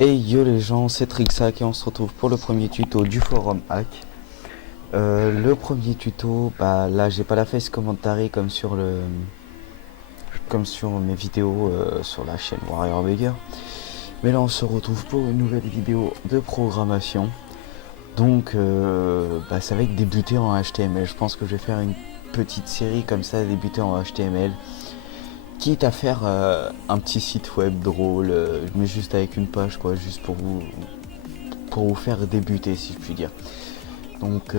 Hey yo les gens, c'est Trixac et on se retrouve pour le premier tuto du forum hack. Le premier tuto, bah là j'ai pas la face commentary comme sur mes vidéos sur la chaîne Warrior Beggar. Mais là on se retrouve pour une nouvelle vidéo de programmation. Donc bah, ça va être débuté en HTML. Je pense que je vais faire une petite série comme ça, débuter en HTML. Quitte à faire un petit site web drôle, mais juste avec une page quoi, juste pour vous faire débuter si je puis dire. Donc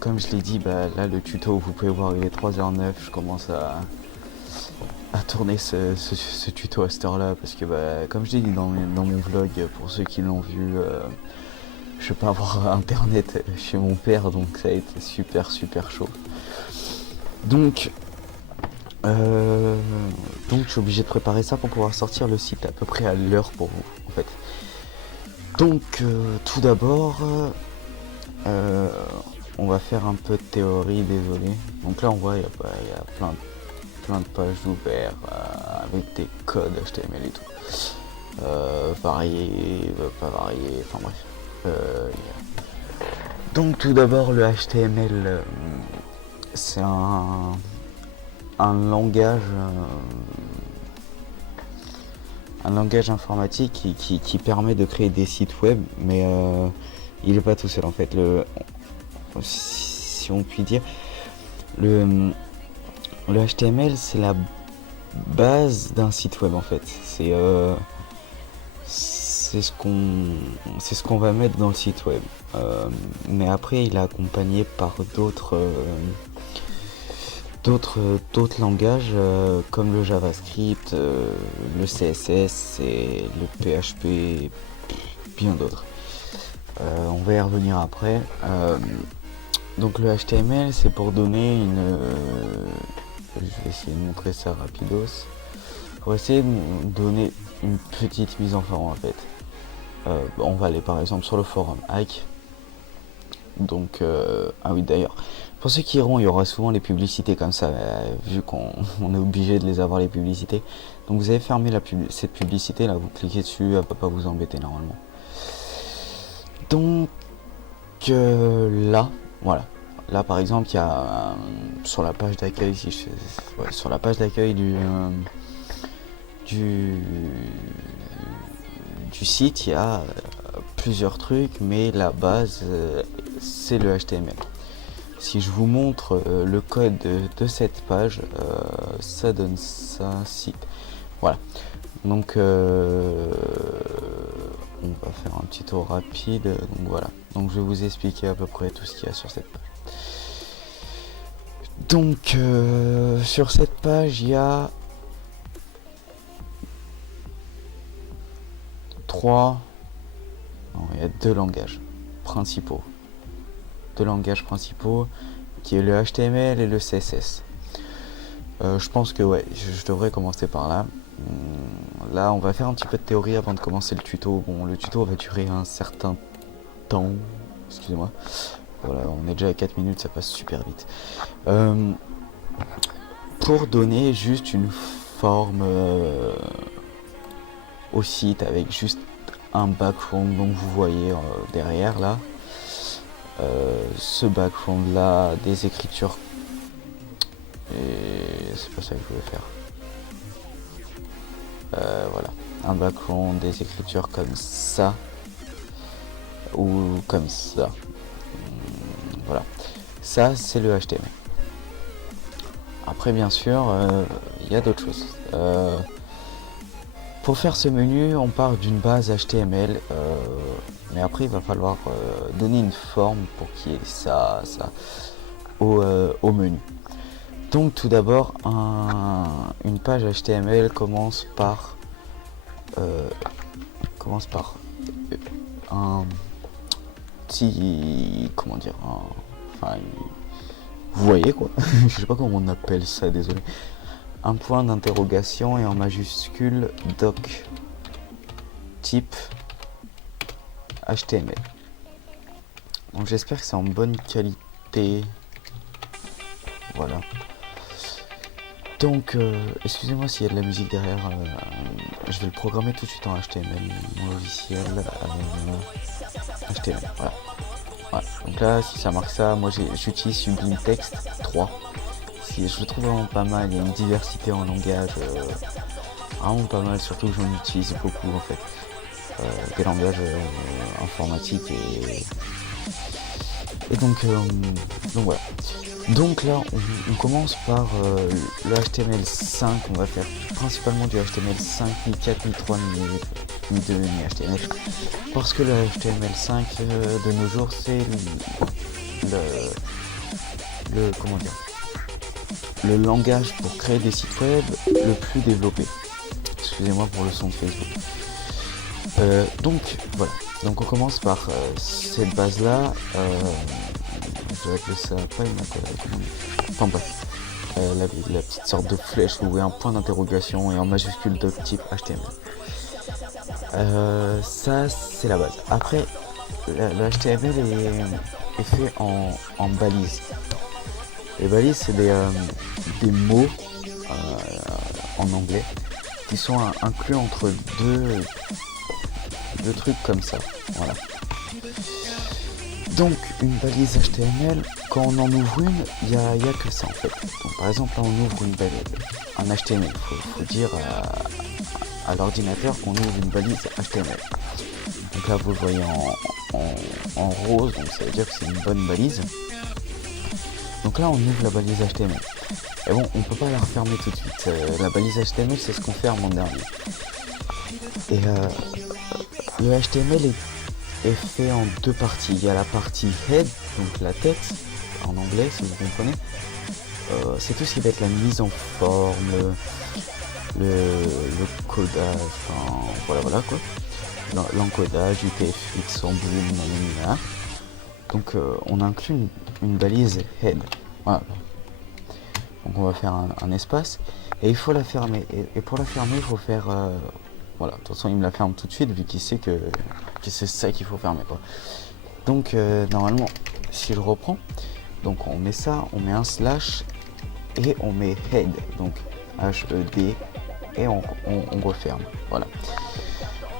comme je l'ai dit, bah, là le tuto vous pouvez voir il est 3h09, je commence à tourner ce tuto à cette heure là parce que bah, comme je l'ai dit dans mon vlog, pour ceux qui l'ont vu, je vais pas avoir internet chez mon père, donc ça a été super chaud. Donc je suis obligé de préparer ça pour pouvoir sortir le site à peu près à l'heure pour vous en fait. Donc tout d'abord on va faire un peu de théorie, désolé. Donc là on voit il y a plein de pages ouvertes avec des codes HTML et tout. Variés, pas variés, enfin bref. Donc tout d'abord le HTML c'est un langage informatique qui permet de créer des sites web, mais il n'est pas tout seul en fait. Si on peut dire, le HTML c'est la base d'un site web en fait. C'est ce qu'on va mettre dans le site web. Mais après il est accompagné par d'autres langages comme le JavaScript, le CSS et le PHP, bien d'autres. On va y revenir après. Donc le HTML c'est pour donner je vais essayer de montrer ça rapidos. Pour essayer de donner une petite mise en forme en fait. On va aller par exemple sur le forum hack. Donc ah oui d'ailleurs, pour ceux qui iront, il y aura souvent les publicités comme ça, vu qu'on est obligé de les avoir les publicités. Donc vous avez fermé cette publicité là, vous cliquez dessus, elle va pas vous embêter normalement. Donc là, voilà. Là par exemple, il y a sur la page d'accueil, sur la page d'accueil du site, il y a plusieurs trucs, mais la base c'est le HTML. Si je vous montre le code de cette page, ça donne ça site. Voilà. Donc on va faire un petit tour rapide. Donc voilà. Donc je vais vous expliquer à peu près tout ce qu'il y a sur cette page. Donc sur cette page il y a il y a deux langages principaux. Qui est le HTML et le CSS. Je pense que ouais, je devrais commencer par là. Là, on va faire un petit peu de théorie avant de commencer le tuto. Bon, le tuto va durer un certain temps. Excusez-moi. Voilà, on est déjà à 4 minutes, ça passe super vite. Pour donner juste une forme au site avec juste un background, donc vous voyez derrière là. Ce background là, des écritures, et c'est pas ça que je voulais faire. Voilà, un background, des écritures comme ça ou comme ça. Voilà, ça c'est le HTML. Après bien sûr il y a d'autres choses. Pour faire ce menu on part d'une base HTML, mais après il va falloir donner une forme pour qu'il y ait ça au menu. Donc tout d'abord une page HTML commence par un petit, comment dire, enfin vous voyez quoi. Je sais pas comment on appelle ça, désolé. Un point d'interrogation et en majuscule doc type HTML. Donc j'espère que c'est en bonne qualité. Voilà. Donc, excusez-moi s'il y a de la musique derrière, je vais le programmer tout de suite en HTML, mon logiciel HTML, voilà. Voilà. Donc là, si ça marque ça, moi j'utilise Sublime Text 3. Je le trouve vraiment pas mal, il y a une diversité en langage, vraiment pas mal, surtout que j'en utilise beaucoup en fait. Des langages informatiques et donc voilà. Donc là on commence par le HTML5, on va faire principalement du HTML5, ni 4, ni 3, ni 2, ni HTML. Parce que le HTML5 de nos jours c'est le comment dire, le langage pour créer des sites web le plus développé. Excusez-moi pour le son de Facebook. Donc voilà, donc on commence par cette base là, je vais appeler ça pas une accolade, enfin bref, la petite sorte de flèche où il y a un point d'interrogation et en majuscule de type HTML. Ça c'est la base. Après le HTML est fait en balises. Les balises c'est des mots en anglais qui sont inclus entre deux trucs comme ça, voilà. Donc une balise HTML, quand on en ouvre une, il y a que ça en fait. Donc par exemple là on ouvre une balise, un HTML, faut dire à l'ordinateur qu'on ouvre une balise HTML. Donc là vous le voyez en rose, donc ça veut dire que c'est une bonne balise. Donc là on ouvre la balise HTML. Et bon, on peut pas la refermer tout de suite. La balise HTML c'est ce qu'on ferme en dernier. Et le HTML est fait en deux parties. Il y a la partie head, donc la tête, en anglais si vous comprenez. C'est tout ce qui va être la mise en forme, le codage, enfin voilà quoi. L'encodage, UTF-8, en bloom, nanana. Donc on inclut une balise head. Voilà. Donc on va faire un espace et il faut la fermer. Et pour la fermer, il faut faire... voilà, de toute façon il me la ferme tout de suite vu qu'il sait que c'est ça qu'il faut fermer quoi. Donc normalement, si je reprends, donc on met ça, on met un slash et on met head, donc H-E-D, et on referme, voilà.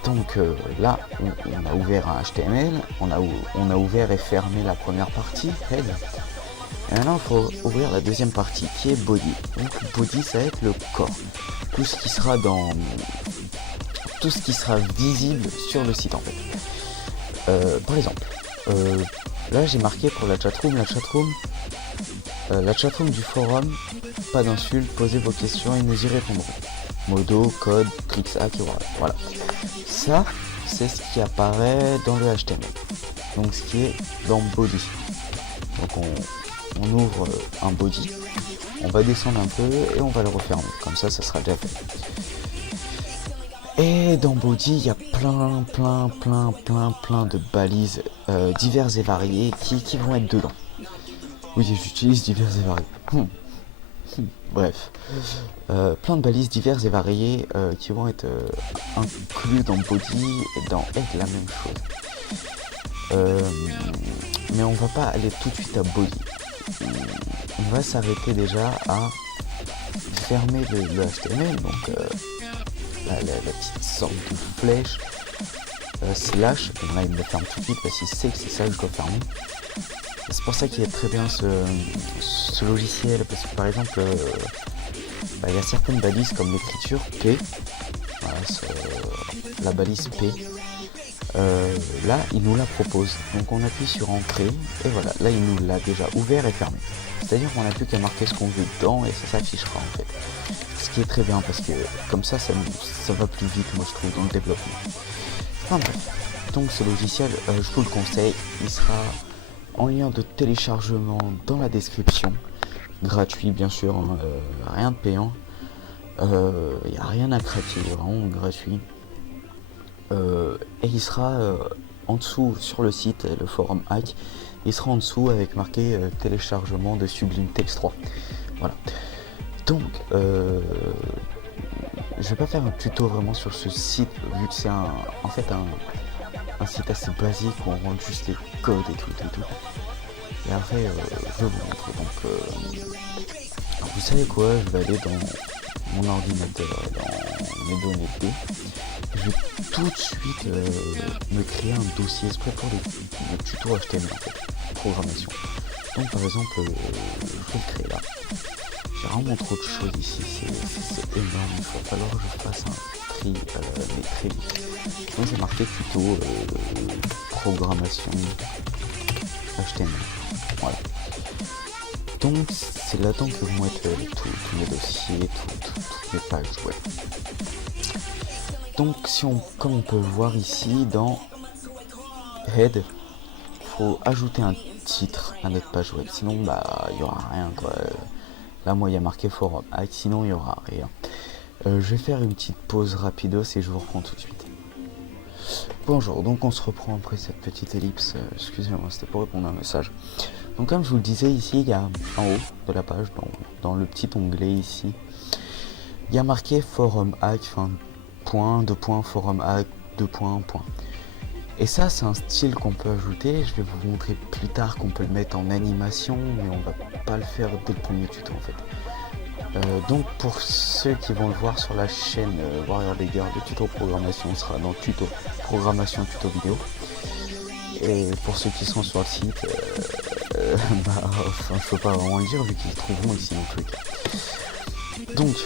Donc là, on a ouvert un HTML, on a ouvert et fermé la première partie, head. Et maintenant, il faut ouvrir la deuxième partie qui est body. Donc body, ça va être le corps. Tout ce qui sera visible sur le site en fait. Par exemple, là j'ai marqué pour la chatroom du forum, pas d'insultes, posez vos questions et nous y répondrons. Modo, code, tricks, hack, voilà. Ça, c'est ce qui apparaît dans le HTML. Donc ce qui est dans body. Donc on ouvre un body, on va descendre un peu et on va le refermer. Comme ça sera déjà fait. Et dans body, il y a plein de balises diverses et variées qui vont être dedans. Oui, j'utilise diverses et variées. Bref, plein de balises diverses et variées qui vont être inclus dans body et dans head la même chose. Mais on va pas aller tout de suite à body. On va s'arrêter déjà à fermer le HTML, donc la petite sorte de flèche slash. Et là il me le ferme tout de suite parce qu'il sait que c'est ça que je dois fermer. C'est pour ça qu'il est très bien ce logiciel, parce que par exemple il y a certaines balises comme l'écriture P, voilà, la balise P, là il nous la propose, donc on appuie sur entrée et voilà, là il nous l'a déjà ouvert et fermé, c'est à dire qu'on n'a plus qu'à marquer ce qu'on veut dedans et ça s'affichera en fait, ce qui est très bien parce que comme ça va plus vite, moi je trouve, dans le développement. Enfin bref, donc ce logiciel je vous le conseille, il sera en lien de téléchargement dans la description, gratuit bien sûr, hein, rien de payant, il n'y a rien à craquer, vraiment gratuit. Et il sera en dessous sur le site, le forum hack, il sera en dessous avec marqué téléchargement de Sublime Text 3. Voilà. Donc je vais pas faire un tuto vraiment sur ce site vu que c'est en fait un site assez basique où on rentre juste les codes et tout. Et après je vais vous montrer. Donc vous savez quoi, je vais aller dans mon ordinateur, dans mes données de D. Je vais tout de suite me créer un dossier exprès pour le tuto HTML en fait, programmation. Donc par exemple, je vais le créer là. J'ai vraiment trop de choses ici, c'est énorme, il va falloir que je fasse un tri, mais très vite. Donc j'ai marqué tuto programmation HTML. Voilà. Donc c'est là-dedans que vont être tous mes dossiers, toutes mes pages web. Donc comme on peut le voir ici dans Head, faut ajouter un titre à notre page web, sinon bah il y aura rien quoi. Là moi il y a marqué forum hack, sinon il y aura rien. Je vais faire une petite pause rapidos et je vous reprends tout de suite. Bonjour, donc on se reprend après cette petite ellipse, excusez-moi, c'était pour répondre à un message. Donc comme je vous le disais ici, il y a en haut de la page, dans le petit onglet ici, il y a marqué forum hack, enfin forum hack, point. Et ça c'est un style qu'on peut ajouter, je vais vous montrer plus tard qu'on peut le mettre en animation, mais on va pas le faire dès le premier tuto en fait. Donc pour ceux qui vont le voir sur la chaîne Warrior Leaguer, le tuto programmation sera dans tuto programmation tuto vidéo. Et pour ceux qui sont sur le site, je peux pas vraiment le dire vu qu'ils trouveront ici mon truc. Donc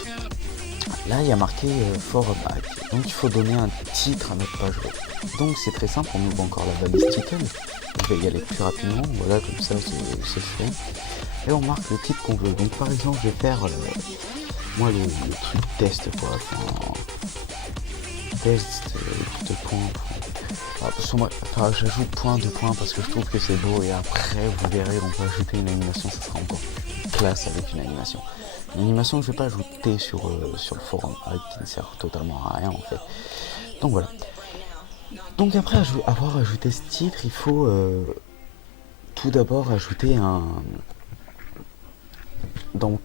là il y a marqué forum hack, donc il faut donner un titre à notre page web. Donc c'est très simple, on ouvre encore la balise title, je vais y aller plus rapidement, voilà comme ça c'est fait. Et on marque le titre qu'on veut. Donc par exemple je vais faire moi le truc test quoi, enfin test de point. J'ajoute point parce que je trouve que c'est beau et après vous verrez on peut ajouter une animation, ça sera encore classe avec une animation. Une animation que je vais pas ajouter sur le forum qui ne sert totalement à rien en fait. Donc voilà. Donc après avoir ajouté ce titre, il faut tout d'abord ajouter dans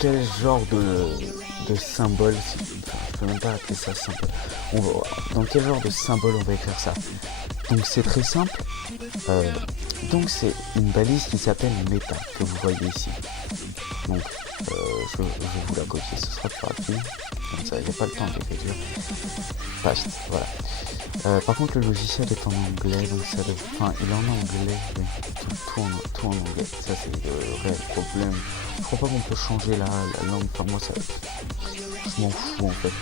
quel genre de symbole, enfin, je peux même pas appeler ça symbole, dans quel genre de symbole on va écrire ça. Donc c'est très simple, donc c'est une balise qui s'appelle meta que vous voyez ici. Donc je vais vous la copier, ce sera plus rapide, comme ça il n'y a pas le temps de l'écriture. Paste, voilà. Par contre le logiciel est en anglais, donc ça doit... Enfin il est en anglais, oui. tout en anglais, ça c'est le réel problème. Je crois pas qu'on peut changer la langue, enfin moi ça... Je m'en fous en fait.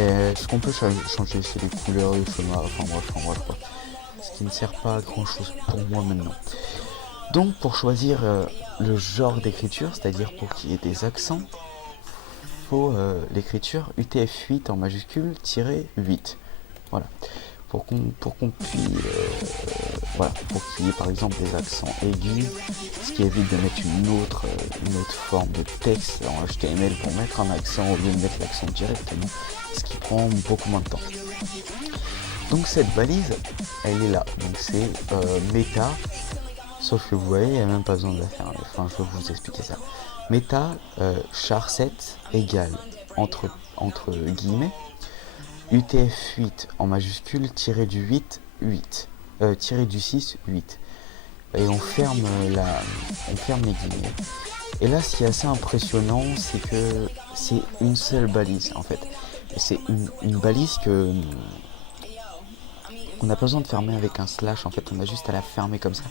Et ce qu'on peut changer c'est les couleurs, les schémas, enfin bref quoi. Ce qui ne sert pas à grand chose pour moi maintenant. Donc pour choisir le genre d'écriture, c'est-à-dire pour qu'il y ait des accents, faut l'écriture UTF-8 en majuscule -8. Voilà. Pour qu'on puisse voilà, pour qu'il y ait par exemple des accents aigus, ce qui évite de mettre une autre forme de texte en HTML pour mettre un accent au lieu de mettre l'accent directement, ce qui prend beaucoup moins de temps. Donc cette balise, elle est là, donc c'est méta, sauf que vous voyez, il n'y a même pas besoin de la faire, enfin je vais vous expliquer ça. Méta char7 égale entre guillemets UTF-8 en majuscule tiré du 8, tiré du 6, 8. Et on ferme les guillemets. Et là, ce qui est assez impressionnant, c'est que c'est une seule balise en fait. C'est une balise qu'on n'a pas besoin de fermer avec un slash, en fait on a juste à la fermer comme ça.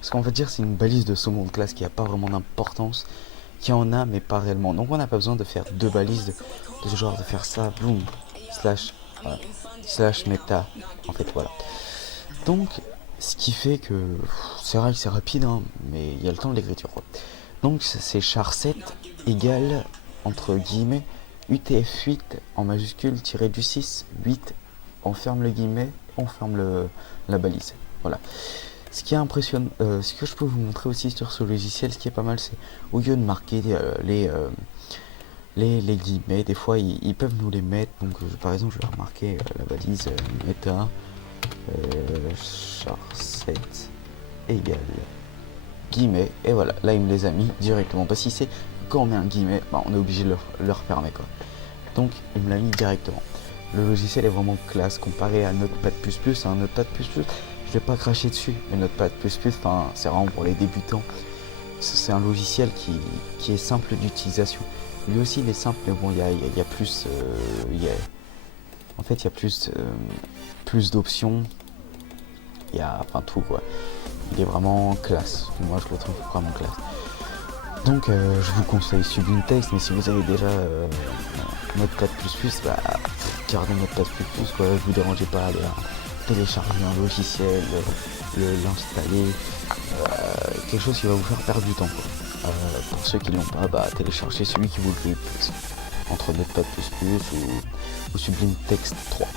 Parce qu'on va dire c'est une balise de seconde classe qui n'a pas vraiment d'importance, qui en a mais pas réellement. Donc on n'a pas besoin de faire deux balises de ce genre, de faire ça, boum, slash, voilà, slash meta, en fait voilà. Donc ce qui fait que c'est vrai que c'est rapide, hein, mais il y a le temps de l'écriture quoi. Donc c'est char7 égale entre guillemets UTF-8 en majuscule tiré du 6, 8, on ferme le guillemet, on ferme la balise. Voilà. Ce qui est impressionnant, ce que je peux vous montrer aussi sur ce logiciel, ce qui est pas mal, c'est au lieu de marquer les guillemets, des fois ils peuvent nous les mettre. Donc par exemple, je vais remarquer la balise meta char7 égale guillemets, et voilà, là il me les a mis directement. Parce que si c'est quand on met un guillemet, bah, on est obligé de le refermer quoi. Donc il me l'a mis directement. Le logiciel est vraiment classe comparé à Notepad++. Notepad++, je vais pas cracher dessus, mais Notepad++, c'est vraiment pour les débutants. c'est un logiciel qui est simple d'utilisation. Lui aussi il est simple, mais bon, il y a plus, en fait il y a plus d'options. Il y a enfin tout quoi. Il est vraiment classe. Moi je le trouve vraiment classe. Donc je vous conseille Sublime Text, mais si vous avez déjà Notepad++, bah gardez Notepad++, quoi. Vous dérangez pas à aller télécharger un logiciel, l'installer, quelque chose qui va vous faire perdre du temps, quoi. Pour ceux qui l'ont pas, bah téléchargez celui qui vous plaît le plus, entre Notepad++ ou Sublime Text 3.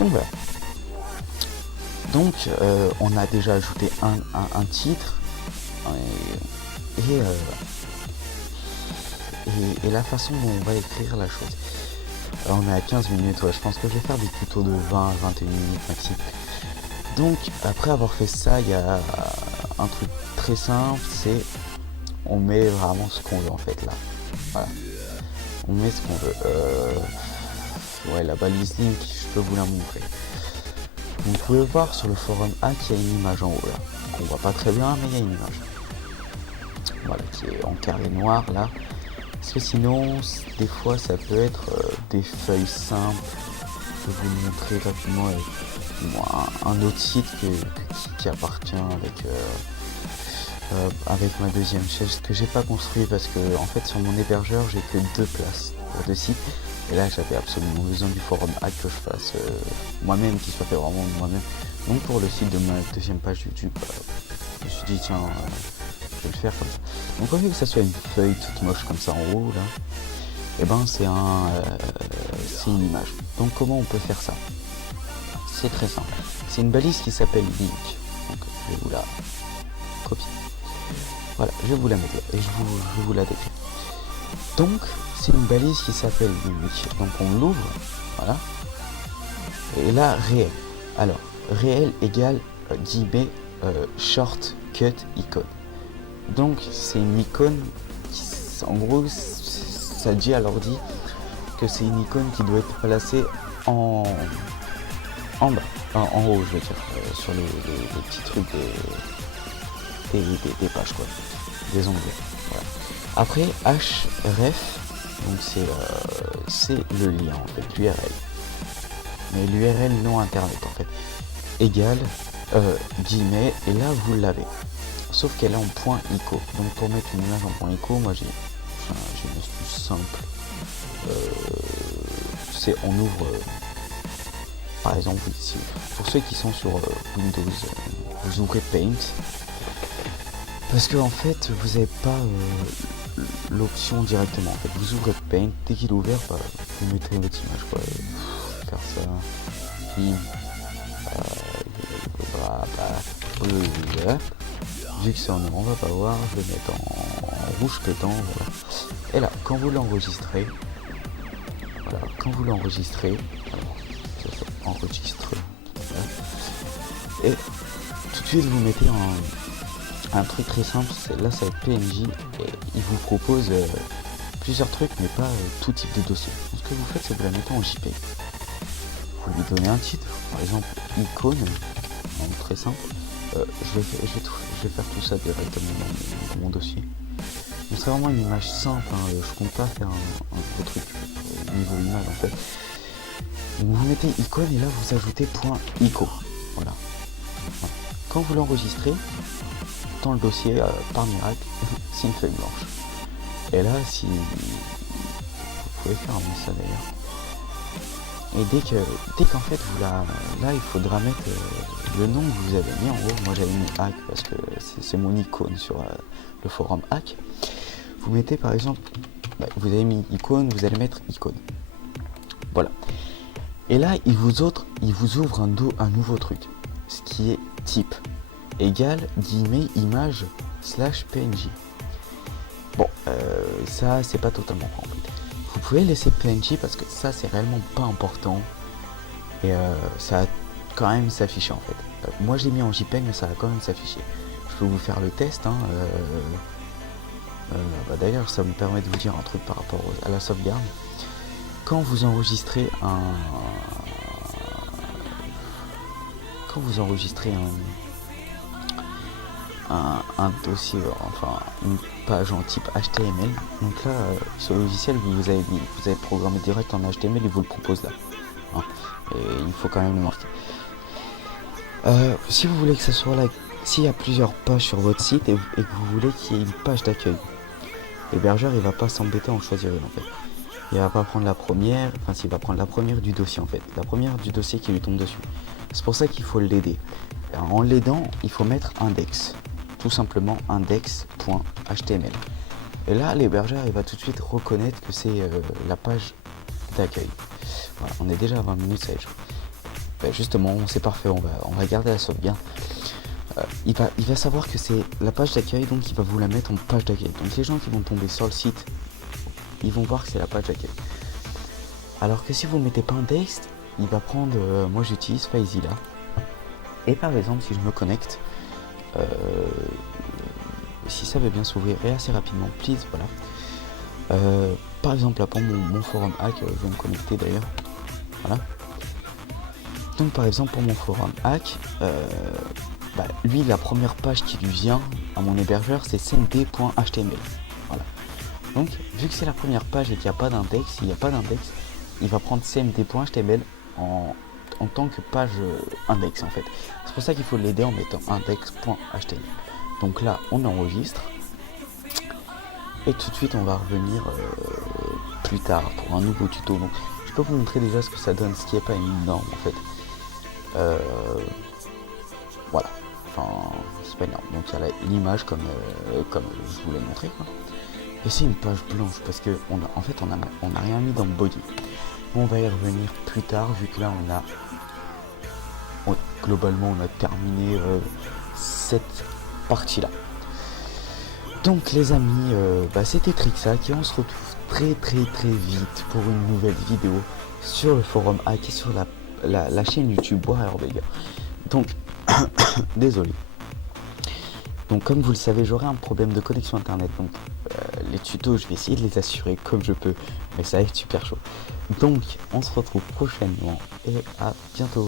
Donc voilà. Donc on a déjà ajouté un titre et la façon dont on va écrire la chose. Alors on est à 15 minutes, ouais, je pense que je vais faire des tutos de 20 à 21 minutes maxi. Donc après avoir fait ça, il y a un truc très simple, c'est on met vraiment ce qu'on veut en fait là. Voilà. On met ce qu'on veut. Ouais, la balise link, je peux vous la montrer. Vous pouvez voir sur le forum hack, il y a une image en haut là. On voit pas très bien, mais il y a une image. Voilà, qui est en carré noir là. Parce que sinon, des fois, ça peut être des feuilles simples. Je vais vous montrer rapidement un autre site qui appartient avec ma deuxième chaise que j'ai pas construit parce que en fait sur mon hébergeur j'ai que 2 places pour 2 sites. Et là j'avais absolument besoin du forum hack que je fasse moi-même, qui soit fait vraiment moi-même. Donc pour le site de ma deuxième page YouTube, je me suis dit tiens, je vais le faire comme ça. Donc au lieu que ça soit une feuille toute moche comme ça en haut là, et ben c'est une image. Donc comment on peut faire ça? C'est très simple. C'est une balise qui s'appelle link. Donc je vais vous la copier. Voilà, je vais vous la mettre là et je vais vous la décrire. Donc c'est une balise qui s'appelle link. Donc on l'ouvre, voilà. Et là réel. Alors réel égale guillemets short cut icône. Donc c'est une icône qui, en gros, ça dit à l'ordi que c'est une icône qui doit être placée en bas, en haut, je veux dire, sur les petits trucs des pages, quoi, des onglets. Voilà. Après href, donc c'est le lien en fait, l'URL, mais l'URL non internet en fait, égale guillemets, et là vous l'avez. Sauf qu'elle est en point ICO. Donc pour mettre une image en point ICO, moi j'ai une astuce simple. C'est on ouvre par exemple ici. Pour ceux qui sont sur Windows, vous ouvrez Paint. Parce que en fait vous n'avez pas l'option directement. En fait, vous ouvrez Paint, dès qu'il est ouvert, bah, vous mettez votre image, quoi. Faire ça. Puis vu que c'est en noir, on va pas voir, je vais mettre en rouge pétant, voilà. Et là, quand vous l'enregistrez, voilà, enregistre, voilà. Et tout de suite vous mettez un truc très simple, là ça va être PNJ, et il vous propose plusieurs trucs, mais pas tout type de dossier. Donc, ce que vous faites, c'est que vous la mettez en JPEG. Vous lui donnez un titre, par exemple icône, donc très simple. Je vais faire tout ça directement dans mon dossier. Donc c'est vraiment une image simple, hein. Je compte pas faire un gros truc au niveau image en fait. Donc vous mettez icône et là vous ajoutez .ico. Voilà. Quand vous l'enregistrez, dans le dossier, par miracle, c'est une feuille blanche. Et là, si vous pouvez faire ça d'ailleurs. Et dès qu'en fait là il faudra mettre le nom que vous avez mis en haut. Moi j'avais mis hack parce que c'est mon icône sur le forum hack. Vous mettez par exemple, vous avez mis icône, vous allez mettre icône. Voilà. Et là il vous ouvre un nouveau truc, ce qui est type égale guillemets image / PNJ. Bon, ça c'est pas totalement compris. Vous pouvez laisser PNJ parce que ça c'est réellement pas important et ça va quand même s'afficher en fait. Moi je l'ai mis en JPEG mais ça va quand même s'afficher. Je peux vous faire le test, hein. D'ailleurs ça me permet de vous dire un truc par rapport à la sauvegarde. Quand vous enregistrez un dossier, enfin une page en type HTML. Donc là, sur le logiciel, vous avez programmé direct en HTML, il vous le propose là. Hein. Et il faut quand même le marquer. Si vous voulez que ça soit là, s'il y a plusieurs pages sur votre site et que vous voulez qu'il y ait une page d'accueil, l'hébergeur il va pas s'embêter à en choisir une en fait. Il va pas prendre la première, enfin s'il va prendre la première du dossier en fait, la première du dossier qui lui tombe dessus. C'est pour ça qu'il faut l'aider. En l'aidant, il faut mettre index, tout simplement index.html. Et là, l'hébergeur il va tout de suite reconnaître que c'est la page d'accueil. Voilà, on est déjà à 20 minutes, ça y est. Ben justement, c'est parfait, on va garder la sauvegarde. Il va savoir que c'est la page d'accueil, donc il va vous la mettre en page d'accueil. Donc les gens qui vont tomber sur le site, ils vont voir que c'est la page d'accueil. Alors que si vous ne mettez pas index, il va prendre, moi j'utilise FileZilla. Et par exemple, si je me connecte, si ça veut bien s'ouvrir et assez rapidement, please, voilà. Par exemple, là pour mon forum hack, je vais me connecter d'ailleurs. Voilà. Donc par exemple pour mon forum hack, lui la première page qui lui vient à mon hébergeur c'est cmd.html. Voilà. Donc vu que c'est la première page et qu'il n'y a pas d'index, il va prendre cmd.html en tant que page index en fait. C'est pour ça qu'il faut l'aider en mettant index.html. Donc là on enregistre et tout de suite on va revenir plus tard pour un nouveau tuto. Donc je peux vous montrer déjà ce que ça donne, ce qui n'est pas une norme en fait. Voilà, enfin c'est pas énorme. Donc il y a l'image comme je vous l'ai montré quoi. Et c'est une page blanche parce que on a rien mis dans le body. On va y revenir plus tard vu que là globalement on a terminé cette partie là. Donc les amis, c'était Trixhack et on se retrouve très vite pour une nouvelle vidéo sur le forum hack et sur la chaîne YouTube Warrior Vega. Donc désolé. Donc comme vous le savez, j'aurai un problème de connexion internet. Donc les tutos, je vais essayer de les assurer comme je peux, mais ça va être super chaud. Donc on se retrouve prochainement et à bientôt.